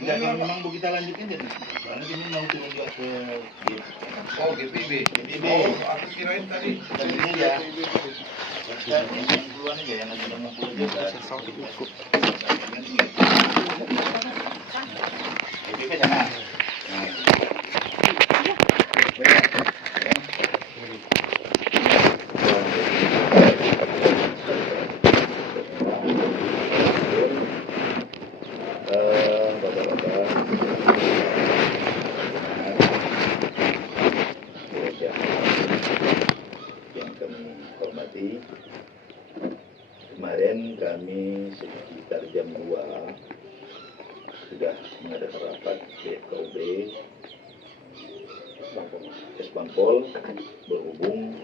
Enggak, kalau memang mau kita lanjutin jadi soalnya ini mau turun juga ke GPB. Aku kirain tadi ini ya. Kita yang duluan aja yang lagi 50 juga. GPB sana. Yang kami hormati, kemarin kami sekitar jam 2 sudah mengadakan rapat BKUB Esbampol berhubung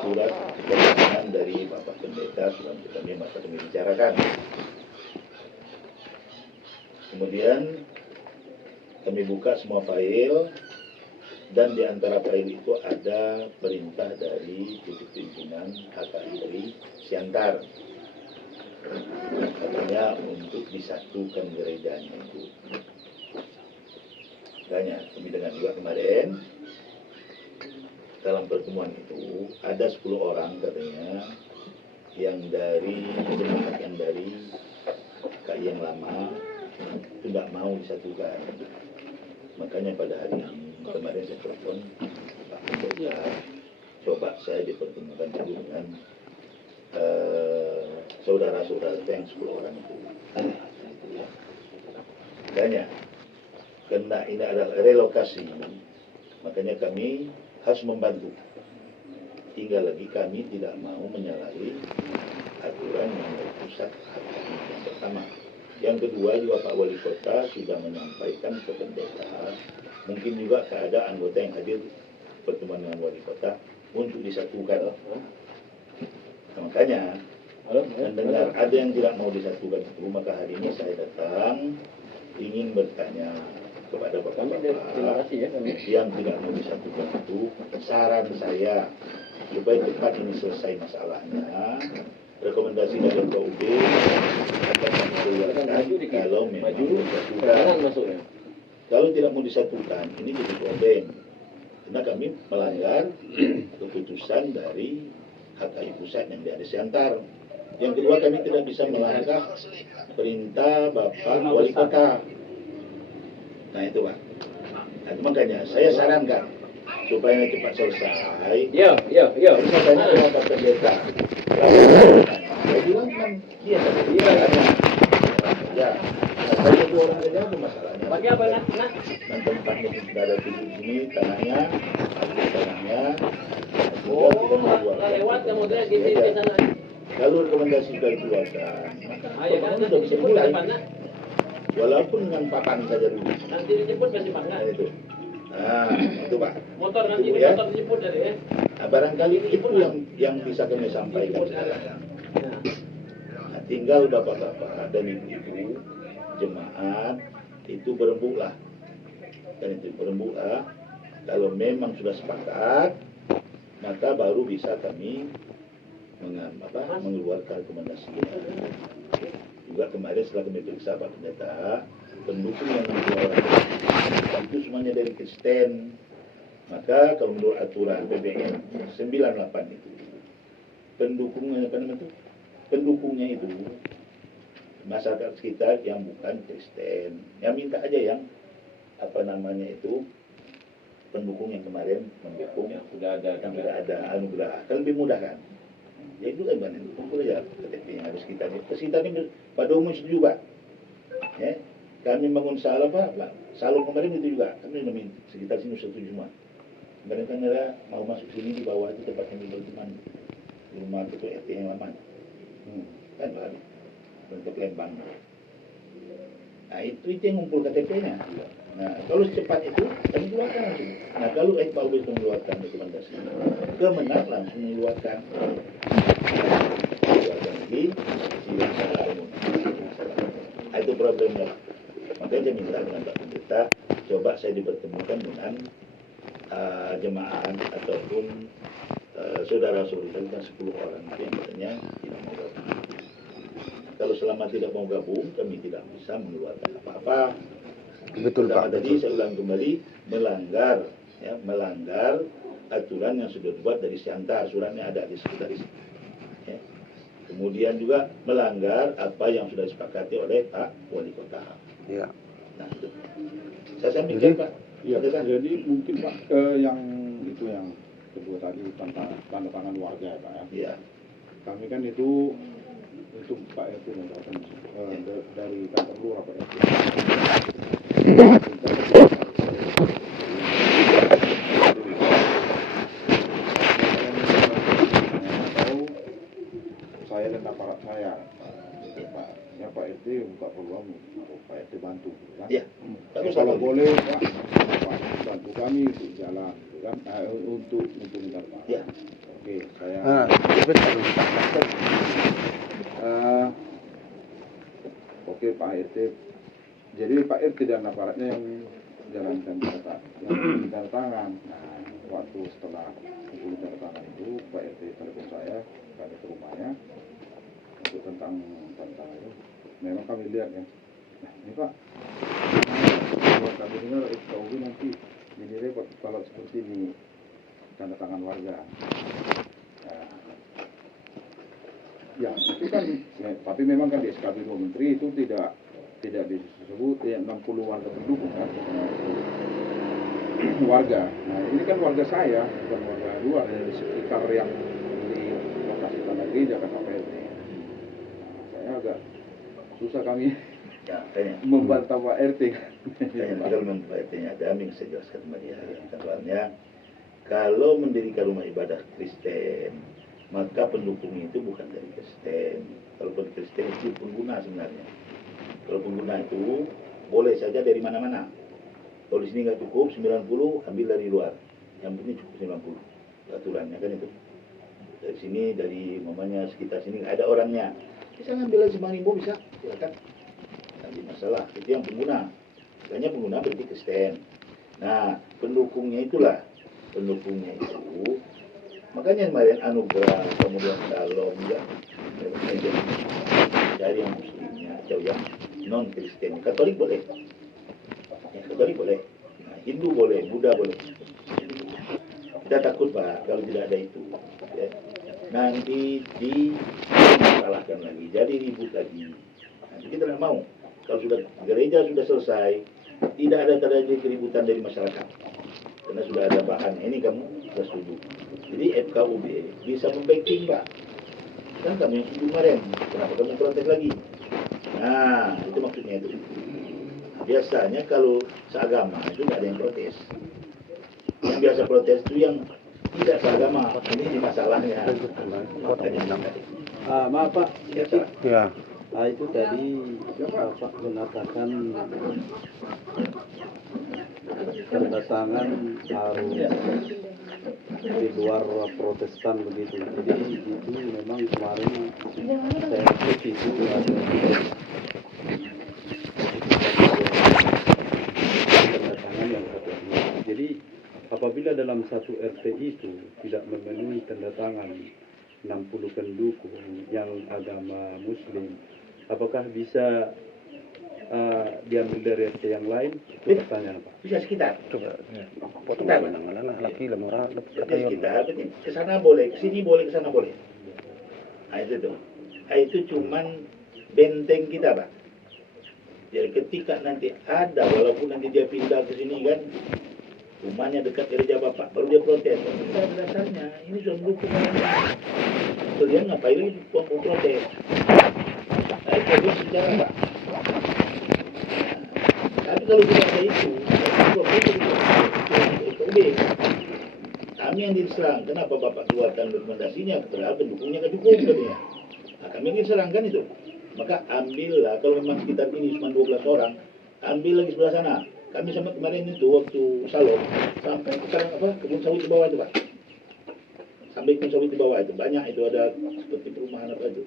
surat keterangan dari Bapak Pendeta sudah kami bicarakan. Kemudian kami buka semua file dan di antara file itu ada perintah dari titik pimpinan HKRI Siantar, katanya untuk disatukan gerejanya itu. Makanya kami dengar juga kemarin dalam pertemuan itu ada 10 orang katanya yang dari jemaat yang dari KI yang lama itu tidak mau disatukan. Makanya pada hari ini kemarin saya telepon Pak Pendeta, coba saya dipertemukan dulu dengan saudara-saudara yang 10 orang itu. Makanya karena ini adalah relokasi, makanya kami harus membantu. Tinggal lagi kami tidak mau menyalahi aturan yang dari pusat yang pertama. Yang kedua juga Pak Wali Kota sudah menyampaikan ke pendeta, mungkin juga ada anggota yang hadir pertemuan dengan Wali Kota untuk disatukan. Nah, makanya mendengar ada yang tidak mau disatukan itu, maka hari ini saya datang ingin bertanya kepada bapak-bapak yang tidak mau disatukan itu, saran saya supaya cepat ini selesai masalahnya, rekomendasi dari KUB akan dikeluarkan kalau memang disatukan. Kalau tidak mau disatukan, ini jadi problem. Karena kami melanggar keputusan dari HKI pusat yang di Siantar. Yang kedua, kami tidak bisa melanggar perintah Bapak Wali Kota. Nah itu Pak. Nah, makanya saya sarankan supaya cepat selesai. Iya. Saya tanya dengan Pak Pendeta. Saya bilang kan dia ya. Saya 2 orang saja ada masalahnya. Pakai apa nak? Dan tempatnya sudah ada di sini, tanahnya. Oh, lewat kemudian di sana. Kalau rekomendasi sudah dikeluarkan, Ya kan sudah bisa mulai. Pak. Walaupun dengan papan saja dulu. Nanti dijemput masih Pak. Nah, itu. Nah, itu Pak. Motor nanti itu, ya. motor dijemput dari ya. Nah, barangkali itu yang bisa kami sampaikan sekarang. Nah, tinggal bapak-bapak dan ibu-ibu jemaat itu berembuklah. Dan itu berembuklah. Kalau memang sudah sepakat, maka baru bisa kami mengeluarkan rekomendasi. Juga kemarin setelah kami periksa Pak Pendeta, pendukung yang 2 orang itu semuanya dari Kristen. Maka kalau menurut aturan PBN 98 itu, pendukungnya itu masyarakat sekitar yang bukan Kristen. Yang minta aja yang pendukung yang kemarin mendukung yang sudah ada anugerah, kan lebih mudah kan. Ya itu kan kumpul aja KTP yang harus kita ini pada umum setuju Pak. Ya, kami bangun salah Pak. Salon kemarin itu juga kami sekitar sini setuju semua. Kemarin kan ada mau masuk sini di bawah itu tempat kami berteman rumah ketua RT yang lama. Kan Pak, bentuk Lembang. Nah itu yang ngumpul KTP-nya. Nah kalau secepat itu kami keluarkan langsung. Nah kalau Pak Ubis mengeluarkan rekomendasi, Kemenak langsung mengeluarkan. Lagi silang salah umum. Nah, itu problemnya. Makanya saya minta dengan Pak Pendeta, coba saya dipertemukan dengan jemaat ataupun saudara-saudara kan 10 orang yang katanya tidak mau datang. kalau selama tidak mau gabung, kami tidak bisa mengeluarkan apa-apa. Betul Pertama Pak. tadi saya ulang kembali, melanggar aturan yang sudah dibuat dari Siantar, suratnya ada di sekitar sini. Ya. Kemudian juga melanggar apa yang sudah disepakati oleh Pak Wali Kota. Ya. Nah, itu. Saya sampaikan Pak. Iya, Silakan. jadi mungkin Pak yang itu yang kedua tadi tanda tangan warga ya Pak ya. Iya. Kami kan itu Pak RT yang datang dari kantor lurah Pak RT. Tahu saya dan aparat saya, Pak. Ya Pak RT buka peluang Pak RT bantu, kan? Iya. Bagus, Kalau bagus. boleh Pak, bantu kami untuk jalan, kan? Untuk bentar Pak. Iya. Oke, saya. Betul. Oke Pak RT. Jadi Pak RT dan aparatnya yang jalankan tanda tangan. Nah, waktu setelah kumpul tanda tangan itu Pak RT telepon saya, kami ke rumahnya untuk tentang tanda tangan itu. Memang kami lihat ya. Nah, ini Pak, kalau kami dengar FKUB nanti ini repot kalau seperti ini tanda tangan warga. Nah, ya itu kan, ya, tapi memang kan di SKB 2 Menteri itu tidak disebut ya 60 warga pendukung kan, warga. Nah ini kan warga saya, bukan warga luar dari sekitar yang di lokasi tanah gereja kata Pak RT. Nah, saya agak susah kami Ya, kayaknya. membantah Pak RT. Kayaknya tinggal memperhatikannya Daming saya jelaskan kembali ya. Soalnya kalau mendirikan rumah ibadah Kristen, maka pendukungnya itu bukan dari Kristen. Kalau Kristen itu pengguna sebenarnya. Kalau pengguna itu boleh saja dari mana-mana. Kalau di sini nggak cukup 90, ambil dari luar. Yang penting cukup 90. Aturannya kan itu. Dari sini, dari mamanya sekitar sini nggak ada orangnya. Bisa ngambil lagi 5.000 bisa, silakan. Nanti masalah. Itu yang pengguna. Makanya pengguna berarti Kristen. Nah, pendukungnya itulah. Pendukungnya itu. Makanya kemarin anugerah, kemudian Shalom ya. Dari yang muslimnya atau yang non Kristen. Katolik boleh. Ya, Katolik boleh. Nah, Hindu boleh, Buddha boleh. Kita takut Pak kalau tidak ada itu. Ya. Nanti disalahkan lagi, jadi ribut lagi. Nanti kita tidak mau. Kalau sudah gereja sudah selesai, tidak ada terjadi keributan dari masyarakat. Karena sudah ada bahan. Ini kamu sudah setuju. Jadi FKUB bisa membacking Pak. Kan kamu yang setuju kemarin, kenapa kamu protes lagi? Nah, itu maksudnya itu. Biasanya kalau seagama itu nggak ada yang protes. Yang biasa protes itu yang tidak seagama. Ini masalahnya. Maaf Pak, Biasa. Ya. itu tadi Pak mengatakan tanda tangan harus di luar Protestan begitu. Jadi itu memang kemarin saya cek itu ada tanda tangan yang katanya. Jadi apabila dalam satu RT itu tidak memenuhi tanda tangan 60 pendukung yang agama Muslim, apakah bisa diambil dari RT yang lain? Itu pertanyaan Pak. Bisa sekitar. Coba potong Sekitar. mana laki lemora Jadi sekitar, ke sana boleh, ke sini boleh, ke sana boleh. Nah itu tuh. Nah, itu cuman benteng kita Pak. Jadi ketika nanti ada, walaupun nanti dia pindah ke sini kan, rumahnya dekat gereja Bapak, baru dia protes. Tidak ada dasarnya, ini sudah mendukung. Kalian ngapain lagi mau protes? Nah, itu harus bicara Pak. Tapi kalau tidak ada itu kami yang diserang. Kenapa Bapak keluarkan rekomendasinya kepada pendukungnya ke dukung katanya. Nah, kami yang diserang kan itu. Maka ambillah, kalau memang sekitar ini cuma 12 orang, ambil lagi sebelah sana. Kami sama kemarin itu waktu Shalom sampai ke kebun sawit di bawah itu Pak. Sampai kebun sawit di bawah itu banyak itu ada seperti perumahan apa itu.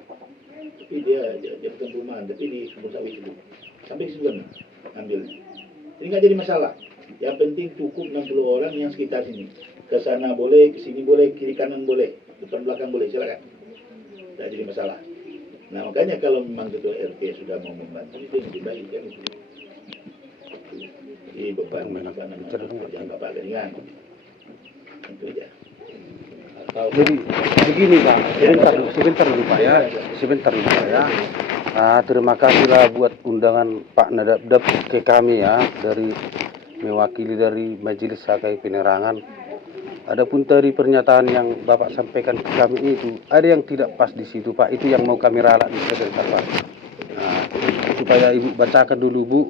Tapi dia bukan perumahan, tapi di kebun sawit itu. Sampai ke sebelah ambil. Ini nggak jadi masalah. Yang penting cukup 60 orang yang sekitar sini. Ke sana boleh, ke sini boleh, kiri kanan boleh, depan belakang boleh, silakan. Tidak jadi masalah. Nah makanya kalau memang ketua RT sudah mau membantu itu yang dibalikan itu. Jadi beban apa namanya kerjaan Bapak ringan. Itu aja. Jadi begini Pak, sebentar dulu Pak ya, sebentar dulu Pak ya. Terima kasihlah buat undangan Pak Nadabdab ke kami ya, dari mewakili dari Majelis Hakai Penerangan. Adapun dari pernyataan yang Bapak sampaikan ke kami itu, ada yang tidak pas di situ Pak, itu yang mau kami ralat di sebentar Pak. Supaya Ibu bacakan dulu Bu,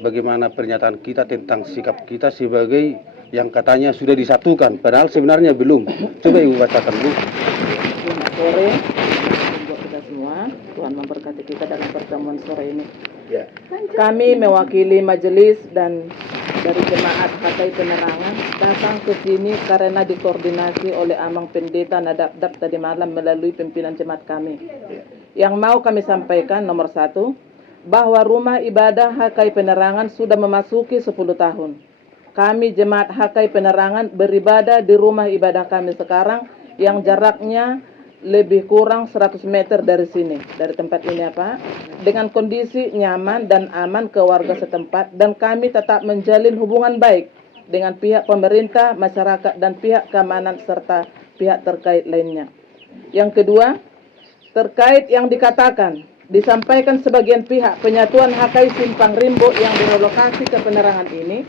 bagaimana pernyataan kita tentang sikap kita sebagai yang katanya sudah disatukan, padahal sebenarnya belum. Coba Ibu bacakan Bu. Selamat sore buat kita semua. Tuhan memberkati kita dalam pertemuan sore ini. Ya. Kami mewakili majelis dan dari jemaat Hakai Penerangan datang ke sini karena dikoordinasi oleh Amang Pendeta Nadabdab tadi malam melalui pimpinan jemaat kami. Yang mau kami sampaikan nomor 1, bahwa rumah ibadah Hakai Penerangan sudah memasuki 10 tahun. Kami jemaat Hakai Penerangan beribadah di rumah ibadah kami sekarang yang jaraknya lebih kurang 100 meter dari sini, dari tempat ini ya Pak, dengan kondisi nyaman dan aman ke warga setempat, dan kami tetap menjalin hubungan baik dengan pihak pemerintah, masyarakat, dan pihak keamanan serta pihak terkait lainnya. Yang kedua, terkait yang dikatakan, disampaikan sebagian pihak penyatuan Hakai Simpang Rimbo yang direlokasi ke Penerangan ini,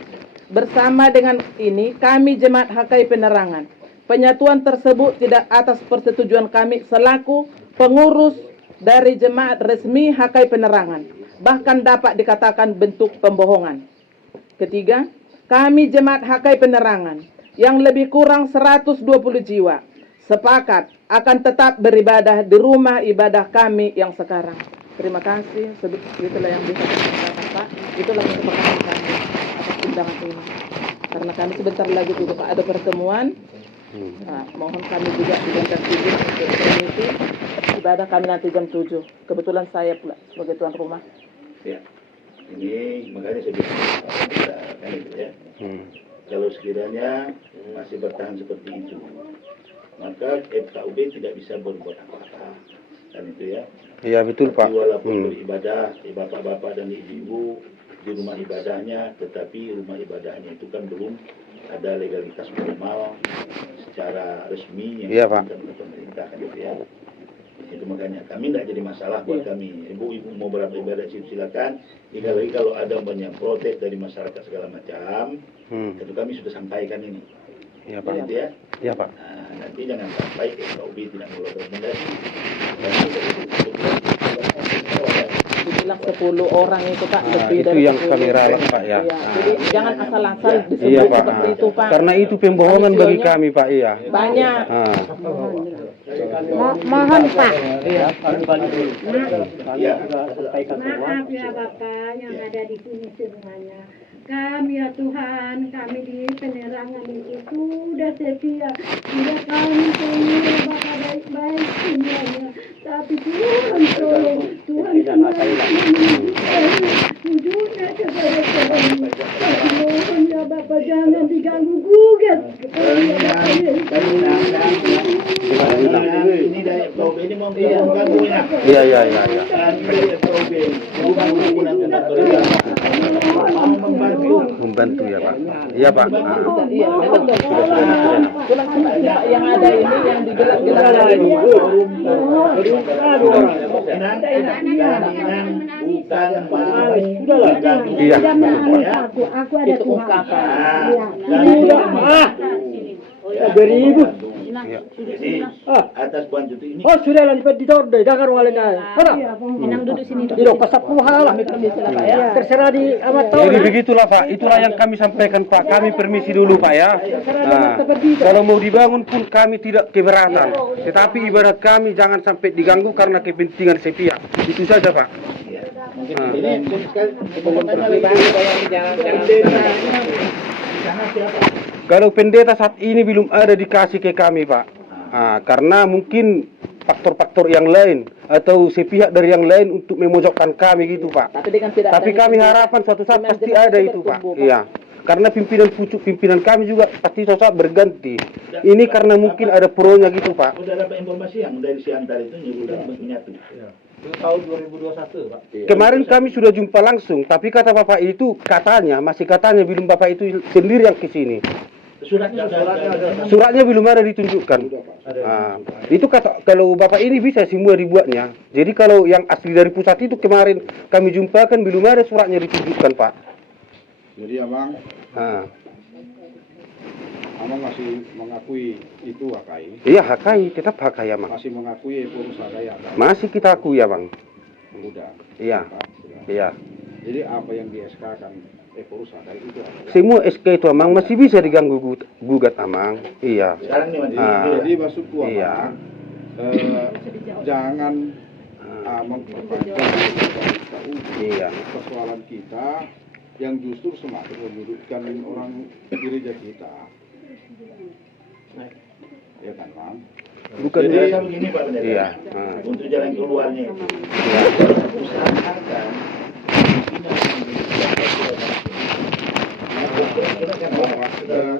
bersama dengan ini kami jemaat Hakai Penerangan. Penyatuan tersebut tidak atas persetujuan kami selaku pengurus dari jemaat resmi Hakai Penerangan, bahkan dapat dikatakan bentuk pembohongan. Ketiga, kami jemaat Hakai Penerangan yang lebih kurang 120 jiwa sepakat akan tetap beribadah di rumah ibadah kami yang sekarang. Terima kasih, itulah yang bisa saya sampaikan Pak. Itulah kesepakatan kami atas undangan ini. Karena kami sebentar lagi juga Pak ada pertemuan. Nah, mohon kami juga digantar izin untuk permisi ibadah kami nanti jam 7. Kebetulan saya pula sebagai tuan rumah. Ya. Ini makanya saya bilang kan itu ya. Kalau sekiranya masih bertahan seperti itu, maka FKUB tidak bisa berbuat apa-apa. Kan itu ya. Iya betul Pak. Tapi walaupun beribadah, bapak-bapak dan ibu-ibu di rumah ibadahnya, tetapi rumah ibadahnya itu kan belum ada legalitas formal secara resmi yang dilakukan oleh pemerintah kan gitu ya. Itu makanya kami tidak jadi masalah buat kami. Ibu-ibu mau beribadah silakan. Lagi kalau ada banyak protes dari masyarakat segala macam, tentu kami sudah sampaikan ini. Iya Pak. Gitu ya. Iya Pak. Nah, nanti jangan sampai FKUB tidak mengeluarkan rekomendasi. Dibilang 10 orang itu Pak, lebih itu dari yang 10. kami ralat Pak ya. Jadi jangan asal-asal disebut Iya Pak. seperti itu Pak. Karena itu pembohongan bagi kami Pak. Iya. Banyak. Mohon Pak. Ya. Maaf ya Bapak yang ada di sini semuanya. Kami ya Tuhan, kami di Penerangan itu sudah setia. Sudah kami tolong Bapak baik-baik semuanya. Tapi Tuhan tolong, Tuhan wujudnya kepada kami. Tapi mohon ya Bapak jangan diganggu gugat. Ya Bapak Ini dari FKUB ini mau mengganggu ya. Iya. Dari FKUB bukan hubungan tempat beribadah. Membantu ya Pak. Iya Pak. Iya, betul. Tulang seperti Pak yang ada ini yang digelar-gelar ini. Iya. Aku ada Itu ungkapan. Jadi atas bantu ini Oh sudah lah di torde jangan orang lain. Mana? Inang duduk sini. Di kasap puhala. Terserah di amat tahu. Jadi begitulah Pak. Itulah yang kami sampaikan Pak. Kami permisi dulu Pak ya. Nah, kalau mau dibangun pun kami tidak keberatan. Tetapi ibadah kami jangan sampai diganggu karena kepentingan sepihak. Itu saja Pak. ini Kalau pendeta saat ini belum ada dikasih ke kami Pak. Karena mungkin faktor-faktor yang lain atau sepihak dari yang lain untuk memojokkan kami gitu Pak. Tapi kami harapan suatu saat pasti ada itu Pak. Iya. Karena pimpinan pucuk pimpinan kami juga pasti suatu saat berganti. Ini karena mungkin ada pronya gitu Pak. Udah dapat informasi yang dari si Antar itu nyuruh menyatu. Tahun 2021, Pak. Kemarin kami sudah jumpa langsung, tapi kata Bapak itu masih katanya belum Bapak itu sendiri yang ke sini. Suratnya sudah. Suratnya belum ada ditunjukkan. Itu kata kalau Bapak ini bisa semua dibuatnya. Jadi kalau yang asli dari pusat itu kemarin kami jumpa kan belum ada suratnya ditunjukkan, Pak. Jadi Amang masih mengakui itu HKI. Iya, HKI, tetap HKI, Amang. Masih mengakui perusahaan HKI. Masih kita akui, Amang. Sudah. Iya. Sudah. Iya. Jadi apa yang di SK-kan perusahaan HKI itu adalah Semua SK itu, Amang, masih bisa diganggu gugat, Amang. Iya. Sekarang nih masih jadi maksudku Amang, Iya. jangan memperpanjang Iya. persoalan kita yang justru semakin menyudutkan orang gereja kita. Ya kan, Bang? Bukan Jadi saya begini Pak Pendeta. Iya. Untuk jalan keluarnya itu, usahakan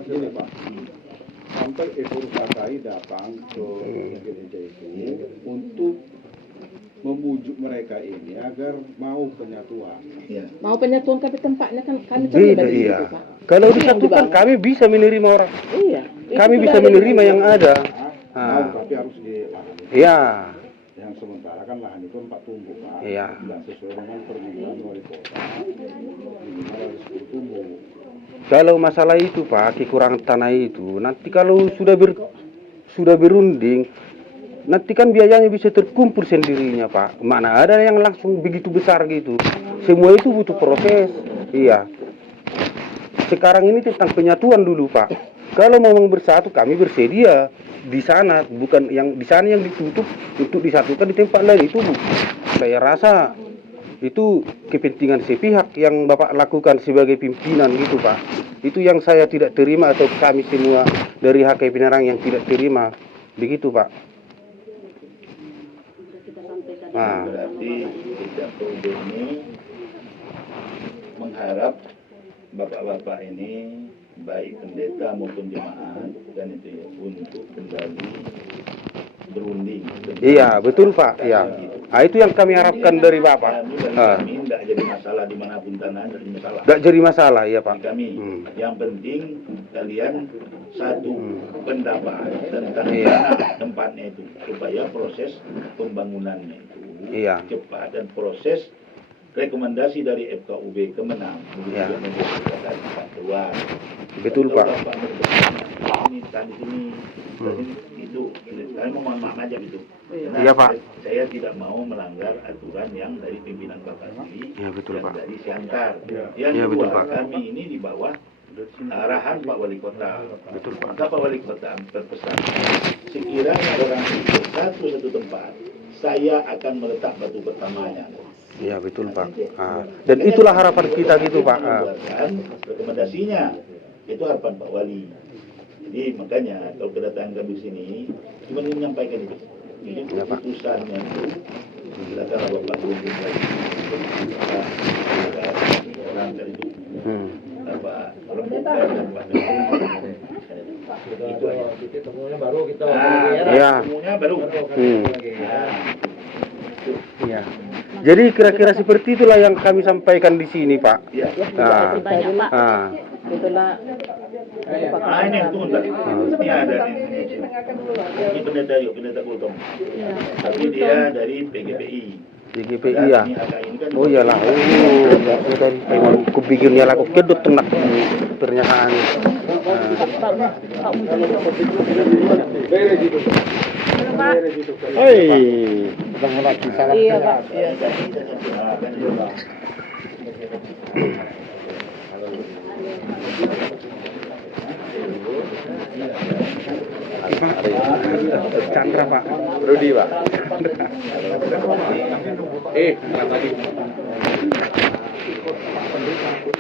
gini Pak, sampai perusahaan HKI datang ke gereja itu untuk memujuk mereka ini agar mau penyatuan. ya. Mau penyatuan tapi tempatnya kan kami Beda, terlibat di iya. situ, Pak. Kalau Itu yang disatukan dibangun. kami bisa menerima orang. Iya. Itu Kami sudah bisa ada di menerima situ. yang ada. Mau tapi harus di lahan. Iya. Yang sementara kan lahan itu 4 tumbuk Pak. Iya. Dan sesuai dengan permintaan wali kota minimal harus 10 tumbuk. Kalau masalah itu, Pak, kekurangan tanah itu, nanti kalau sudah berunding, nanti kan biayanya bisa terkumpul sendirinya, Pak. Mana ada yang langsung begitu besar gitu. Semua itu butuh proses. Iya. Sekarang ini tentang penyatuan dulu, Pak. Kalau mau bersatu, kami bersedia di sana, bukan yang di sana yang ditutup untuk disatukan di tempat lain itu. Saya rasa itu kepentingan sepihak yang Bapak lakukan sebagai pimpinan gitu, Pak. Itu yang saya tidak terima atau kami semua dari HKI Penerang yang tidak terima. Begitu, Pak. Nah, Berarti setiap PUB ini mengharap bapak-bapak ini baik pendeta maupun jemaat kan itu ya, untuk kembali berunding. iya, betul, Pak. Iya. Nah, itu yang kami harapkan dari Bapak. Kami tidak jadi masalah dimanapun tanah, tidak jadi masalah. Nggak jadi masalah, iya, Pak. Bagi kami, yang penting kalian satu pendapat tentang Iya. tempatnya itu supaya proses pembangunannya itu Iya. cepat dan proses rekomendasi dari FKUB Kemenang Iya. menjadi keluar. Betul, Kalau Pak. Bapak berkenan, ini tadi ini itu saya mohon maaf aja gitu. Karena Iya, Pak. Saya tidak mau melanggar aturan yang dari pimpinan Bapak sendiri Iya, betul, yang Pak. dari Siantar. Yang Iya, kedua, betul, Pak. kami ini di bawah arahan Pak Wali Kota. Betul, Pak. Maka Pak Wali Kota berpesan, sekiranya orang bersatu satu tempat, saya akan meletak batu pertamanya. Iya, betul, Pak. Dan itulah harapan kita gitu, Pak. Mengeluarkan rekomendasinya, itu harapan Pak Wali. Jadi makanya kalau kedatangan kami di sini cuma ingin menyampaikan itu. Jadi Iya, Pak. keputusannya itu silakan Bapak berunding lagi. Orang dari itu apa rembukan dan Pak itu aja. Temunya baru kita Iya. Semuanya baru. Iya. Jadi kira-kira seperti itulah yang kami sampaikan di sini, Pak. Ya. Nah, Banyak, Pak. nah, Itulah Ini yang tunggu tadi. Ini ada ini pendeta Gultom. Tapi dia dari PGPI. PGPI ya. Ini HKI ini kan Oh iyalah, ya tadi memang kupikirnya lah kok kedot tenak pernyataan. Hei, ketemu lagi salam Iya, sehat. Pak. Chandra, Pak. Rudi, Pak. Lagi.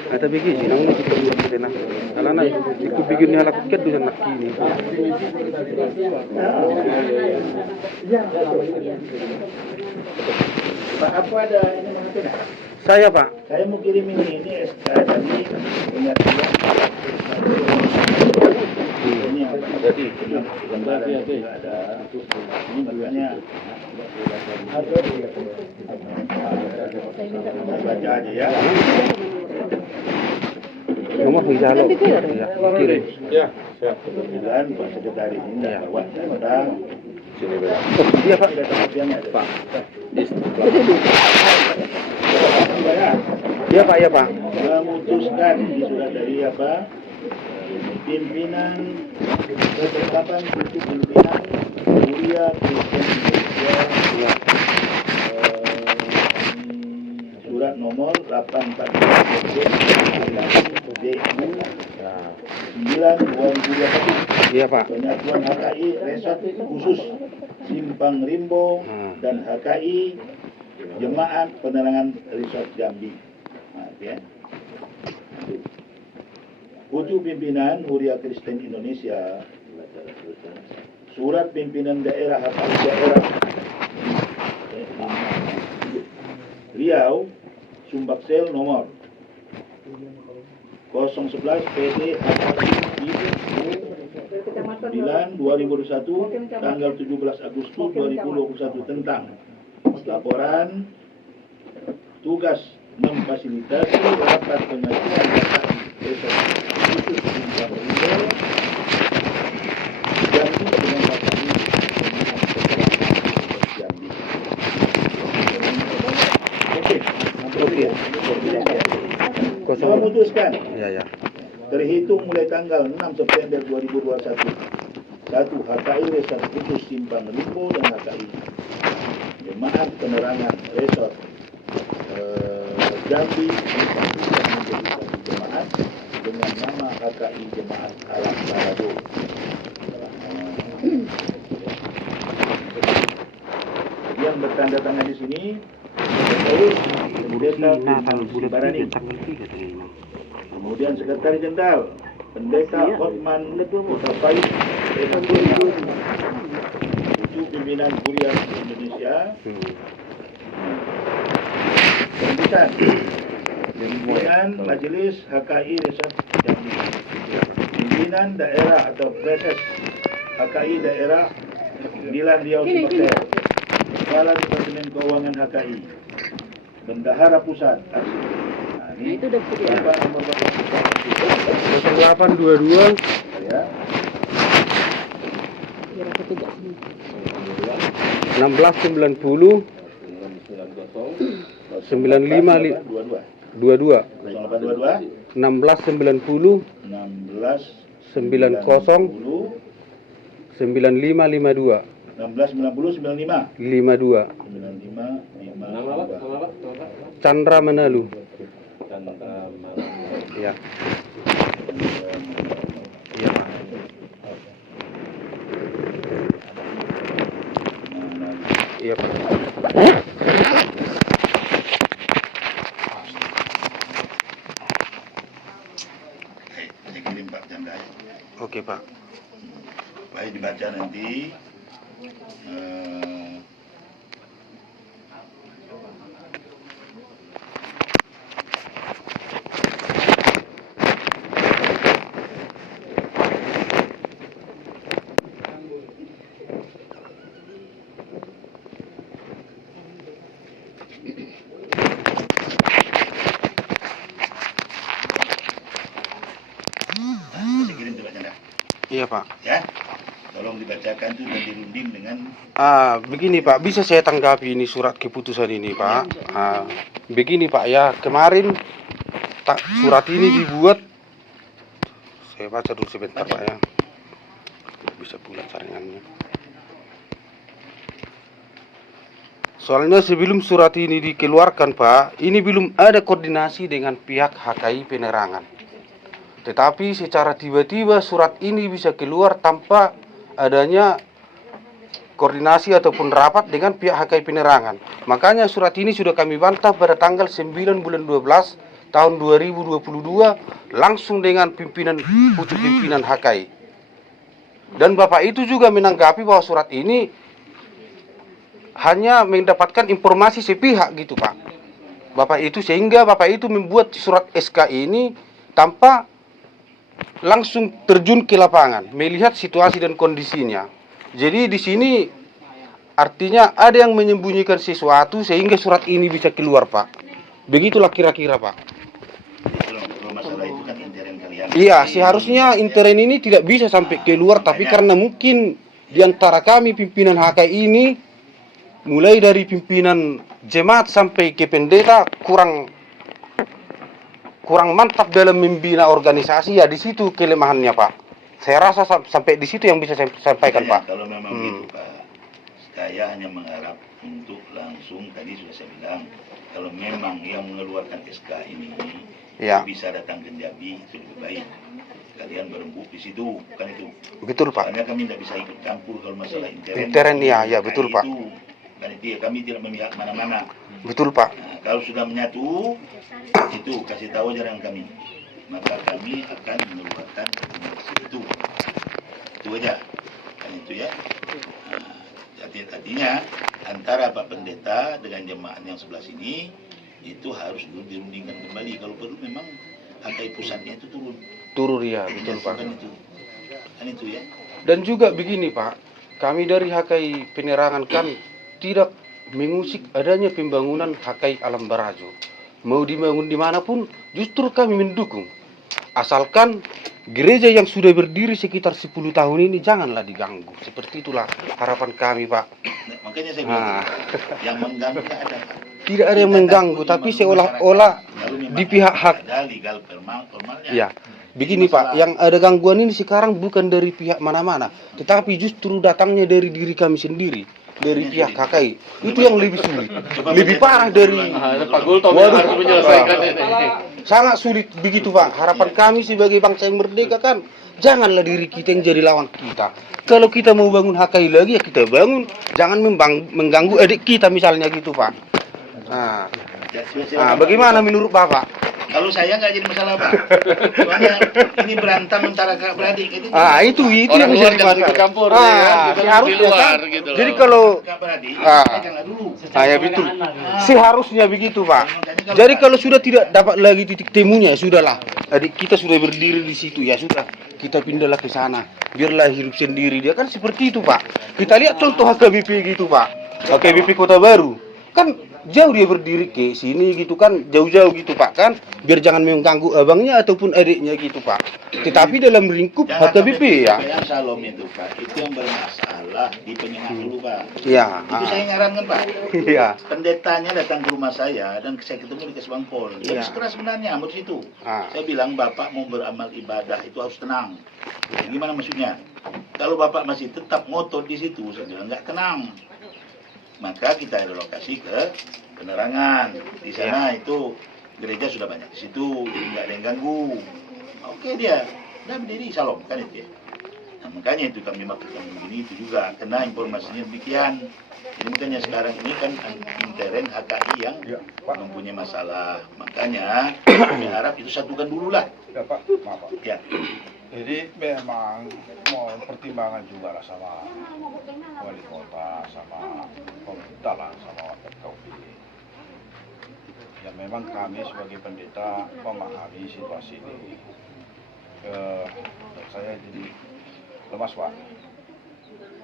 Kata begini, nang kita nak. Kalau nak ikut bikinnya lah kok kedot nak ini. Pak, apa ada ini maksudnya? Saya, Pak. Saya mau kirim ini SK tadi penyataan. Ini apa? Jadi lembaran juga ada. Makanya baca aja ya. Nomor bisa lo. Ya, kirim. Ya, siap. Kemudian Pak Sekretaris ini tidak bawa tentang Sini Pak. Oh, iya Pak. Pak. Iya Pak, ya Pak. Memutuskan di surat dari apa? Pimpinan ketetapan untuk pimpinan Kuliah Kristen Indonesia surat nomor 814/9/2021. Iya Pak. Penyatuan HKI Resort Khusus Simpang Rimbo dan HKI Jemaat Penerangan Resort Jambi. Nah, ya. Pucuk Pimpinan Huria Kristen Indonesia, Surat Pimpinan Daerah HKI Daerah Riau, Sumbaksel nomor 011 PD HKI 9/2021 tanggal 17 Agustus 2021 tentang laporan tugas memfasilitasi rapat pengajuan HKI Resort Khusus Simpang Rimbo Jambi dengan HKI Jambi. Oke. Memutuskan. Iya ya. Terhitung mulai tanggal 6 September 2021, 1 HKI Resort Khusus Simpang Rimbo dan HKI Jemaat Penerangan Resort Jambi menjadi satu jemaat dengan nama HKI Jemaat Alam Balado. Yang bertanda tangan di sini kemudian Sekretaris Jenderal Pendeta Hotman Mutafai itu pimpinan Kuliah Indonesia. Pembicaraan pimpinan Majelis HKI Resort Jambi, pimpinan daerah atau preses HKI daerah Milan Riau Sumbaksel, Kepala Departemen Keuangan HKI, Bendahara Pusat Aksi. Nah, ini Bapak nomor 0822 ya. 1690 95 22 0822 1690 1690 9552 1690 95 52 Chandra Manalu. Iya. Iya Pak. Iya Pak. Saya kirim Pak Chandra. Oke Pak. Baik dibaca nanti. Saya kirim Pak Chandra. Iya Pak. Ya. Tolong dibacakan itu dan dirunding dengan Begini Pak, bisa saya tanggapi ini surat keputusan ini Pak. Begini Pak ya, kemarin surat ini dibuat, saya baca dulu sebentar Pak ya. Bisa bulat saringannya. Soalnya sebelum surat ini dikeluarkan Pak, ini belum ada koordinasi dengan pihak HKI Penerangan. Tetapi secara tiba-tiba surat ini bisa keluar tanpa adanya koordinasi ataupun rapat dengan pihak HKI Penerangan. Makanya surat ini sudah kami bantah pada tanggal 9 bulan 12 tahun 2022 langsung dengan pucuk pimpinan HKI. Dan Bapak itu juga menanggapi bahwa surat ini hanya mendapatkan informasi sepihak gitu Pak. Bapak itu sehingga Bapak itu membuat surat SK ini tanpa langsung terjun ke lapangan, melihat situasi dan kondisinya. Jadi di sini artinya ada yang menyembunyikan sesuatu sehingga surat ini bisa keluar, Pak. Begitulah kira-kira, Pak. Kalau masalah itu kan intern kalian. Iya, seharusnya intern ini tidak bisa sampai keluar, tapi karena mungkin di antara kami pimpinan HKI ini, mulai dari pimpinan jemaat sampai ke pendeta kurang mantap dalam membina organisasi, ya di situ kelemahannya, Pak. Saya rasa sampai di situ yang bisa saya sampaikan, Pak. Kalau memang gitu, Pak, saya hanya mengharap untuk langsung, tadi sudah saya bilang, kalau memang yang mengeluarkan SK ini Ya. bisa datang ke Jambi, itu lebih baik. Kalian berembuk di situ, bukan itu. Betul, Pak. Soalnya kami tidak bisa ikut campur kalau masalah intern. Intern, ya, betul, Pak. Kan itu ya, kami tidak memihak mana-mana. Betul, Pak. Nah, kalau sudah menyatu, itu kasih tahu jalan kami. Maka kami akan mengeluarkan rekomendasi itu. Itu aja. Kan itu ya. Nah, jadi artinya antara Pak Pendeta dengan jemaat yang sebelah sini itu harus dirundingkan kembali. Kalau perlu memang HKI pusatnya itu turun. Turun, ya, betul, Pak. Kan itu ya. Dan juga begini, Pak, kami dari HKI Penerangan kan tidak mengusik adanya pembangunan HKI Alam Barajo. Mau dibangun dimanapun, justru kami mendukung. Asalkan gereja yang sudah berdiri sekitar 10 tahun ini janganlah diganggu. Seperti itulah harapan kami, Pak. Nah, makanya saya bilang, yang mengganggu tidak ada. Tidak ada yang mengganggu, tapi seolah-olah di pihak hak. Ada legal formalnya. Ya, begini, Pak, yang ada gangguan ini sekarang bukan dari pihak mana-mana, tetapi justru datangnya dari diri kami sendiri, dari pihak HKI. Itu yang lebih sulit, lebih parah dari. Pak Gultom yang harus menyelesaikan ini. Sangat sulit begitu, Pak. Harapan kami sebagai bangsa yang merdeka kan, janganlah diri kita yang jadi lawan kita. Kalau kita mau bangun HKI lagi, ya kita bangun, jangan mengganggu adik kita misalnya gitu, Pak. Nah, bagaimana menurut Bapak? Kalau saya nggak jadi masalah, Pak. Soalnya ini berantem antara kakak beradik gitu. Itu yang bisa campur, seharusnya kan. Gitu Jadi kalau Kakak beradik, jangan dulu. ya betul. Seharusnya begitu, Pak. Jadi kalau sudah tidak dapat lagi titik temunya, ya sudahlah. Adik kita sudah berdiri di situ, ya sudah. Kita pindahlah ke sana. Biarlah hidup sendiri. Dia kan seperti itu, Pak. Kita lihat contoh HKBP gitu, Pak. HKBP Kota Baru. Kan jauh dia berdiri ke sini gitu kan, jauh-jauh gitu, Pak, kan biar jangan mengganggu abangnya ataupun adiknya gitu, Pak. Tetapi dalam lingkup HKBP ya. Yang Salom itu, Pak, itu yang bermasalah di penyengat dulu, Pak. Iya. Itu saya nyarankan, Pak. Iya. Pendetanya datang ke rumah saya dan saya ketemu di Kesbangpol. Dia keras sebenarnya, menurut situ. Saya bilang, Bapak mau beramal ibadah itu harus tenang. Gimana maksudnya? Kalau Bapak masih tetap ngotot di situ, saya bilang nggak tenang. Maka kita relokasi ke Penerangan. Di sana itu gereja sudah banyak di situ, jadi nggak ada yang ganggu. Oke dia, udah berdiri Salom kan itu ya. Nah, makanya itu kami maksudkan begini itu juga, karena informasinya demikian. Jadi makanya sekarang ini kan intern HKI yang mempunyai masalah. Makanya kami harap itu satukan dulu lah. Ya Pak, maaf Pak. Ya. Jadi memang mau pertimbangan juga lah sama wali kota, sama pemerintah lah, sama FKUP. Ya memang kami sebagai pendeta memahami situasi ini. Saya jadi lemas, Pak.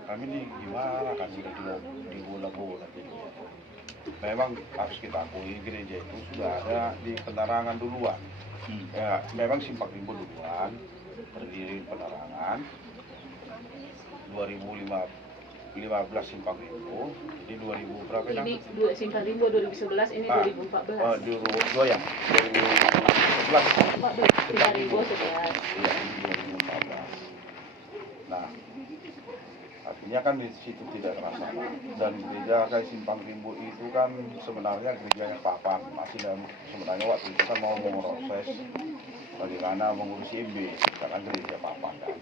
Kami ini gimana, kami udah dibola-bola jadinya. Memang harus kita akui gereja itu sudah ada di Penerangan duluan. Ya, memang Simpang Rimbo duluan, berdiri Penerangan 2015 Simpang Rimbo, jadi 2000 berapa ya? Ini Simpang Rimbo 2011, ini 2014. Dua ya, 2011. Simpang Rimbo 11. Iya, 2014. Nah, artinya kan di situ tidak terasa. Dan gereja kayak Simpang Rimbo itu kan sebenarnya gerejanya Papan. Masih dalam sebenarnya waktu itu kan mau proses bagaimana mengurus IMB karena gereja Papan kan.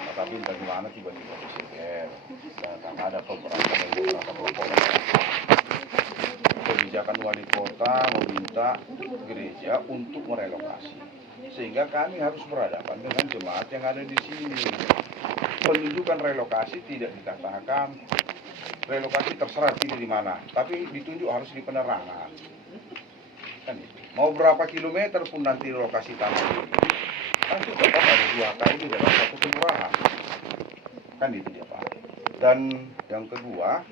Nah, tapi entah gimana tiba-tiba diseger dan karena ada beberapa kelompok kebijakan wali kota meminta gereja untuk merelokasi, sehingga kami harus berhadapan dengan jemaat yang ada di sini. Penunjukan relokasi tidak dikatakan relokasi terserah pilih di mana, tapi ditunjuk harus di Penerangan. Kan itu. Mau berapa kilometer pun nanti lokasi tanah ini, Tapi tetap ada 2 HKI di dalam satu kelurahan. Kan itu dia Pak. Dan yang kedua,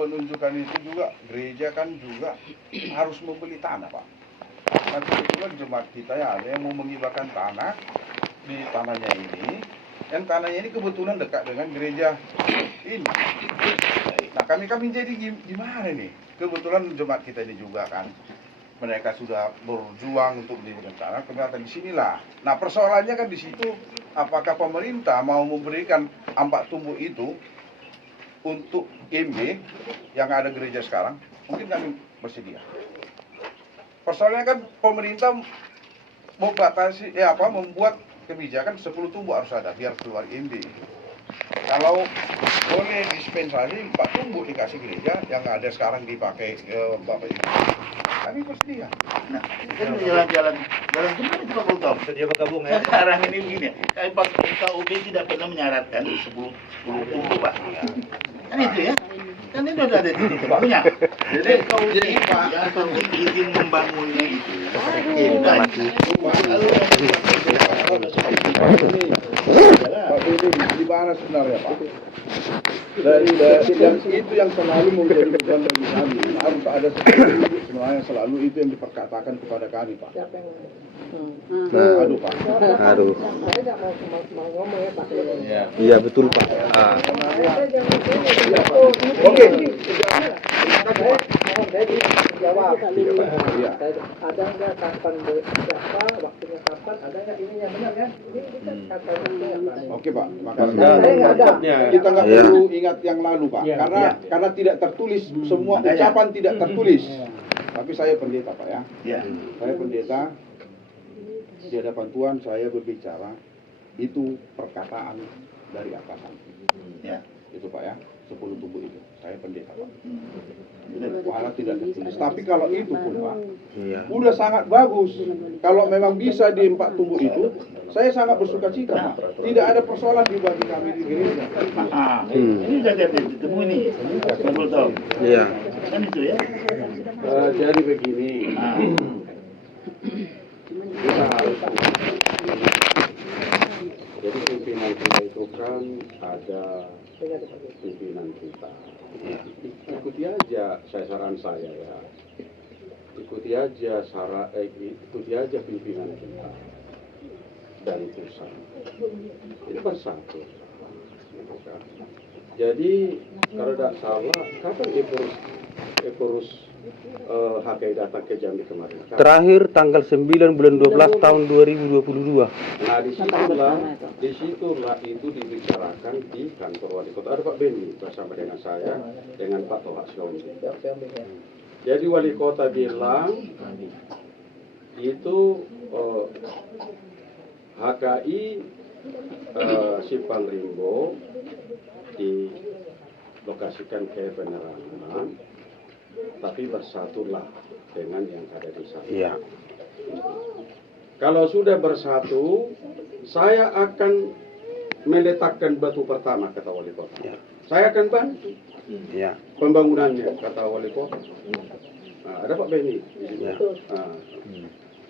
penunjukan itu juga gereja kan juga harus membeli tanah Pak. Nah kebetulan jemaat kita ya ada yang mau menghibahkan tanah di tanahnya ini, dan tanahnya ini kebetulan dekat dengan gereja ini. Nah kami jadi gimana nih? Kebetulan jemaat kita ini juga kan mereka sudah berjuang untuk mendirikan tanah, kemudian di sinilah. Nah persoalannya kan di situ, apakah pemerintah mau memberikan ampak tumbuh itu untuk MB yang ada gereja sekarang? Mungkin kami bersedia. Persoalannya kan pemerintah mau batasi, membuat kebijakan 10 tumbuh harus ada biar keluar MB. Kalau boleh dispensasi 4 tumbuh dikasih gereja yang ada sekarang dipakai Bapak Ibu, kami bersedia. Nah, kan jalan-jalan cuma itu Pak Kultom. Sedia bergabung ya. Sekarang ini begini, Pak KUB tidak pernah menyarankan 10 tumbuh Pak. Kan itu ya. Kan itu udah ada titik temunya. Jadi KUB yang penting izin membangunnya itu. Pak Budi di mana sebenarnya Pak? Dan itu yang selalu menjadi beban bagi kami. Harus ada sesuatu sebenarnya selalu itu yang diperkatakan kepada kami Pak. Aduh Pak. Aduh. Saya nggak mau ngomong ya Pak. Iya betul Pak. Oke. Jawab. Iya. Ada nggak kapan berapa, waktunya kapan, ada nggak ini yang benar kan? Ini kita katanya. Oke Pak, makasih. Saya nggak ada. Kita nggak Iya. perlu ingat yang lalu Pak, karena tidak tertulis, semua ucapan tidak tertulis. Tapi saya pendeta Pak ya. Ya. Saya pendeta, di hadapan Tuhan saya berbicara, itu perkataan dari atasan. Ya. Itu Pak ya, 10 tubuh itu. Saya pendeta Pak. Walau tidak tertulis. Tapi kalau itu pun Pak, udah sangat bagus. Kalau memang bisa di 4 tubuh itu, saya sangat bersuka cita Pak. Tidak ada persoalan di bagi kami di gereja. Ini udah ada ketemu nih. Pak Kultom. Iya. Kan itu ya. Jadi begini, kita harus jadi pimpinan kita itu kan ada pimpinan kita. Ikuti aja saran saya ya. Ikuti aja pimpinan kita dari pusat. Ini bersatu. Gitu kan. Jadi kalau tidak salah, kapan Ekorus HKI datang ke Jambi kemarin? Terakhir tanggal 9 bulan 12 tahun 2022. Nah disitulah itu dibicarakan di kantor wali kota. Ada Pak Beni bersama dengan saya, dengan Pak Toha Siomi. Jadi wali kota bilang itu HKI Simpang Rimbo dilokasikan ke penerangan, tapi bersatulah dengan yang ada di sana. Iya. Kalau sudah bersatu, saya akan meletakkan batu pertama, kata wali kota. Ya. Saya akan bantu pembangunannya, kata wali kota. Nah, ada Pak Beni. Ya. Nah,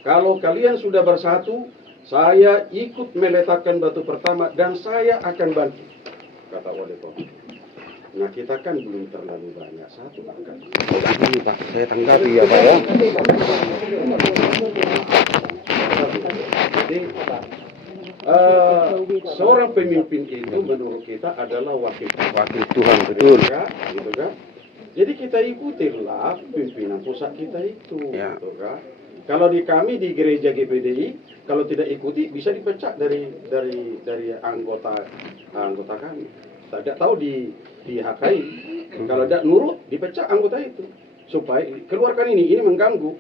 kalau kalian sudah bersatu, saya ikut meletakkan batu pertama dan saya akan bantu, kata wali kota. Nah kita kan belum terlalu banyak satu bahkan. Ini Pak, saya tanggapi ya Pak ya. Jadi seorang pemimpin itu menurut kita adalah wakil Tuhan, betul. Gitu kan? Jadi kita ikutilah pimpinan pusat kita itu, Ya. gitu kan? Kalau di kami di gereja GPDI, kalau tidak ikuti bisa dipecat dari anggota kami. Tidak tahu di HKI, kalau tidak nurut dipecat anggota itu supaya keluarkan ini mengganggu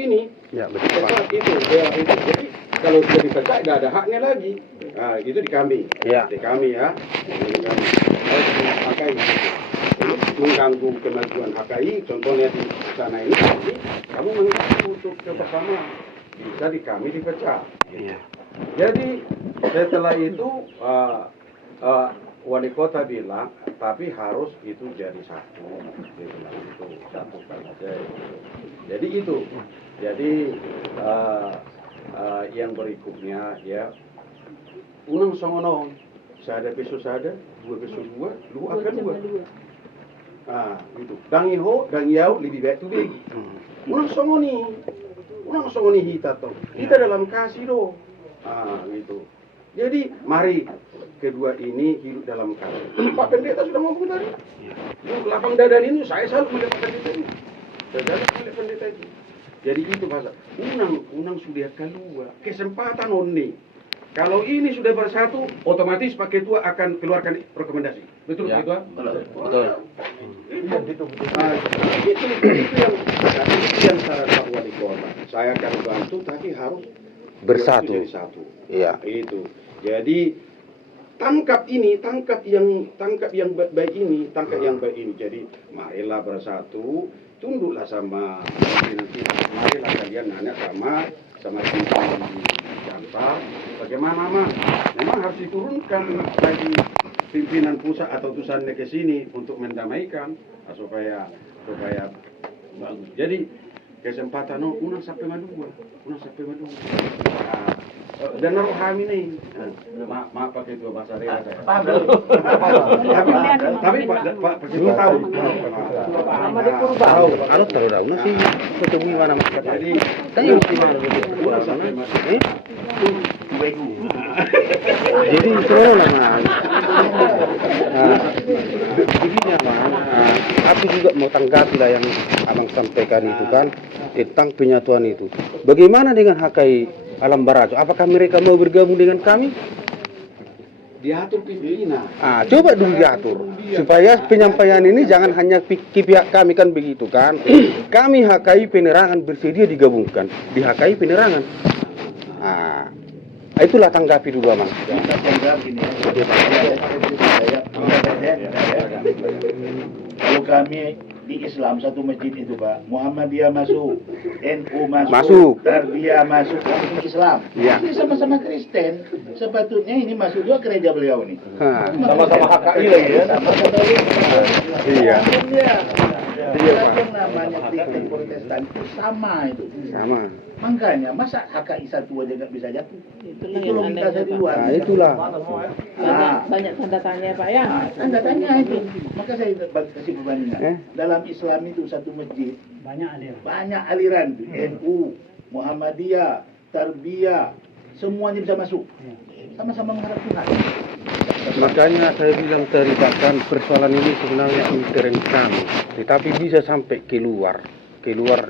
ini. Ya betul Pak. Pecat itu. Jadi kalau sudah dipecat tidak ada haknya lagi. Nah, itu di kami. Ya. Di kami ya. Di kami. HKI. Ini mengganggu kemajuan HKI. Contohnya di sana ini, kamu mengganggu untuk ke pertama. Bisa di kami dipecat. Iya. Jadi setelah itu wali kota bilang, tapi harus itu jadi satu. Dia bilang itu satu saja. Jadi itu. Jadi yang berikutnya ya, unang songono, sada peso sada, dua peso dua, lu akan dua. Itu. Dang iho, dang yau lebih baik tu begi. Unang songoni hita toh. Kita dalam kasih do. Gitu. Jadi mari kedua ini hidup dalam kasih. Pak Pendeta sudah ngomong tadi. Lapang dada ini saya selalu melihat pendeta ini. Saya selalu melihat pendeta itu. Jadi itu bahasa. Unang sudah keluar. Kesempatan onni. Kalau ini sudah bersatu, otomatis Pak Ketua akan keluarkan rekomendasi. Betul Pak Ketua? Betul. Itu yang saran Pak Wali Kota. Saya akan bantu, tapi harus bersatu. jadi satu. Iya. Itu. Jadi tangkap yang baik ini. Jadi marilah bersatu, tunduklah sama nanti. Marilah kalian nanya sama pimpinan di Jampar, bagaimana memang harus diturunkan bagi pimpinan pusat atau utusannya ke sini untuk mendamaikan supaya bagus. Jadi kesempatan unang sampai madua. Dan rohani nih. Maaf Pak Ketua bahasa Rela saya. Tapi Pak Ketua tahu. Kalau tahu dah, una sih ketemu mana mas? Jadi Tanya mesti mana Jadi selalu lah mas. Begini mas. Aku juga mau tanggapi lah yang abang sampaikan itu kan tentang penyatuan itu. Bagaimana dengan HKI Alam Barajo? Apakah mereka mau bergabung dengan kami? diatur pimpinan. Coba dulu diatur supaya penyampaian ini jangan hanya pihak kami kan begitu kan. Kami HKI Penerangan bersedia digabungkan di HKI Penerangan. Itulah tanggapi dulu Bang. Kita tanggapi ini. Kalau kami di Islam satu masjid itu Pak, Muhammadiyah masuk, NU masuk, Tarbiyah masuk, kami di Islam. Ya. Ini sama-sama Kristen. Sepatutnya ini masuk juga gereja beliau nih. Sama-sama HKI lagi ya. Sama-sama Iya. Iya Pak. Yang namanya Kristen Protestan itu sama itu. Sama. Makanya masa HKI satu aja nggak bisa jatuh? Itulah Itu yang logika aneh, saya di Pak. luar. Itulah. Banyak tanda tanya Pak ya. Anda tanya itu. Maka saya kasih perbandingan. Dalam Islam itu satu masjid banyak aliran. NU, Muhammadiyah, Tarbiyah, semuanya bisa masuk. Sama-sama mengharap Tuhan. Makanya saya bilang tadi kan persoalan ini sebenarnya intern kami, tetapi bisa sampai keluar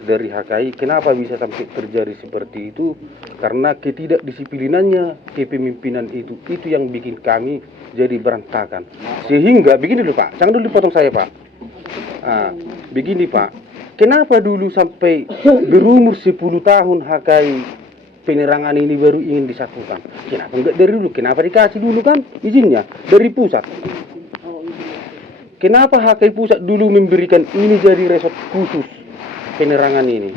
dari HKI. Kenapa bisa sampai terjadi seperti itu? Karena ketidakdisiplinannya kepemimpinan itu yang bikin kami jadi berantakan. Sehingga begini dulu Pak, jangan dulu dipotong saya Pak. Begini Pak, kenapa dulu sampai berumur 10 tahun HKI Penerangan ini baru ingin disatukan? Kenapa enggak dari dulu? Kenapa dikasih dulu kan izinnya dari pusat? Kenapa HKI pusat dulu memberikan ini jadi resort khusus penerangan ini?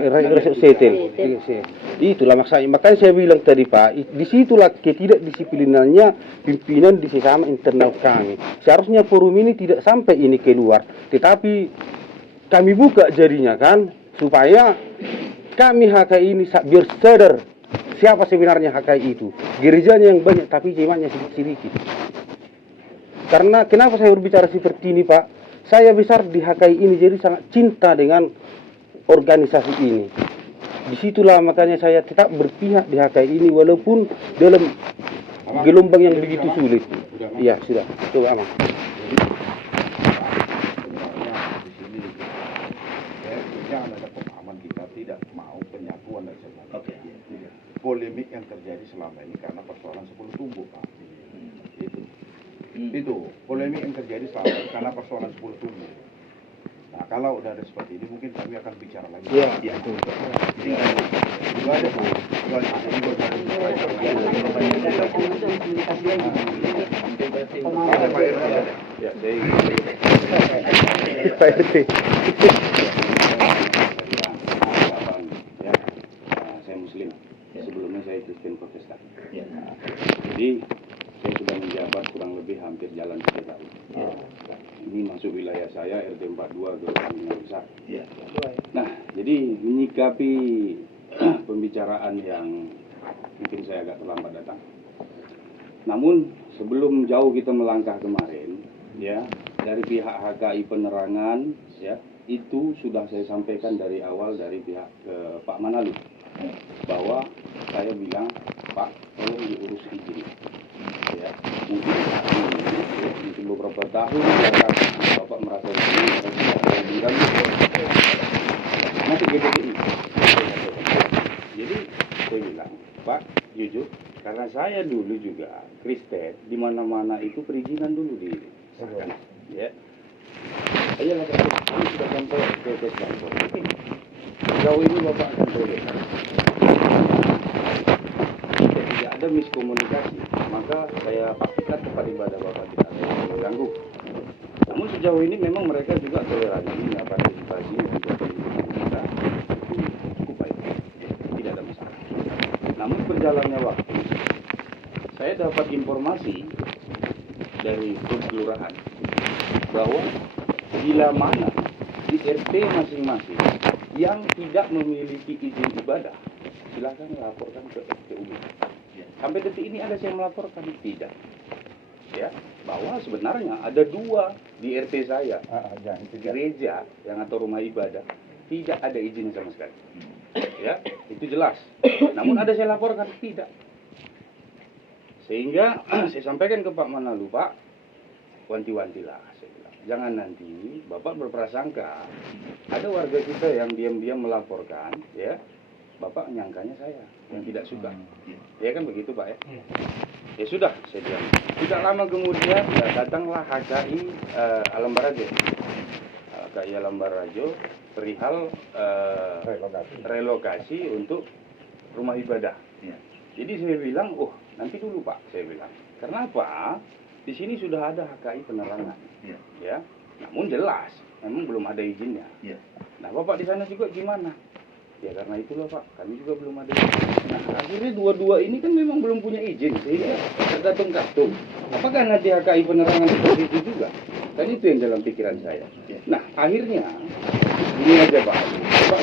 Resort setel. Itulah makanya saya bilang tadi Pak, disitulah ketidakdisiplinannya pimpinan di sesama internal kami. Seharusnya forum ini tidak sampai ini keluar, tetapi kami buka jadinya kan supaya kami HKI ini biar sadar siapa sebenarnya HKI itu. Gerejanya yang banyak tapi jemaatnya sedikit-sedikit. Karena kenapa saya berbicara seperti ini Pak? Saya besar di HKI ini jadi sangat cinta dengan organisasi ini. Disitulah makanya saya tetap berpihak di HKI ini walaupun dalam gelombang yang begitu sulit. Iya sudah, coba Amang. Polemik yang terjadi selama ini karena persoalan 10 tumbuh Pak. Itu polemik yang terjadi selama ini karena persoalan 10 tumbuh. Nah kalau udah ada seperti ini mungkin kami akan bicara lagi. Iya, itu. Itu aja Pak. Itu aja. Pak RT. Saya Muslim. Sebelumnya saya Kristen Protestan. Jadi tahu. Ini masuk wilayah saya RT 42 Gelora Besar. Ya. Nah, jadi menyikapi pembicaraan yang mungkin saya agak terlambat datang. Namun sebelum jauh kita melangkah kemarin, ya, dari pihak HKI Penerangan, ya, itu sudah saya sampaikan dari awal dari pihak Pak Manalu, bahwa saya bilang, Pak, tolong diurus izin. Ya, mungkin beberapa tahun Bapak merasa mengganggu masuk GPDI. Jadi saya bilang, Pak, jujur, karena saya dulu juga Kristen, di mana-mana itu perizinan dulu disahkan. Ya, ayolah kami sudah sampai ke kantor. Sejauh ini Bapak akan boleh. Tidak ada miskomunikasi, maka saya pastikan tempat ibadah Bapak tidak ada yang mengganggu. Namun sejauh ini memang mereka juga toleransi, partisipasi untuk kita cukup baik, tidak ada masalah. Namun berjalannya waktu, saya dapat informasi dari grup kelurahan bahwa bila mana di RT masing-masing yang tidak memiliki izin ibadah, silakan laporkan ke FPUB. Sampai detik ini ada yang melaporkan tidak, ya, bahwa sebenarnya ada 2 di RT saya, gereja yang atau rumah ibadah tidak ada izin sama sekali, ya, itu jelas. Namun ada saya laporkan tidak, sehingga saya sampaikan ke Pak Manalu, Pak, wanti-wantilah, saya bilang, jangan nanti Bapak berprasangka ada warga kita yang diam-diam melaporkan, ya, Bapak nyangkanya saya yang tidak suka. Ya kan begitu, Pak, ya? Ya sudah, saya bilang. Tidak lama kemudian ya, datanglah HKI Alam Barajo. HKI Alam Barajo perihal relokasi untuk rumah ibadah. Jadi saya bilang, oh nanti dulu Pak, saya bilang. Kenapa? Di sini sudah ada HKI Penerangan. Ya, namun jelas, memang belum ada izinnya. Nah, Bapak di sana juga gimana? Ya karena itulah Pak, kami juga belum ada izin. Nah akhirnya dua-dua ini kan memang belum punya izin, sehingga tergantung-gantung. Apakah nanti HKI Penerangan seperti itu juga? Kan itu yang dalam pikiran saya. Nah akhirnya, ini aja Pak, coba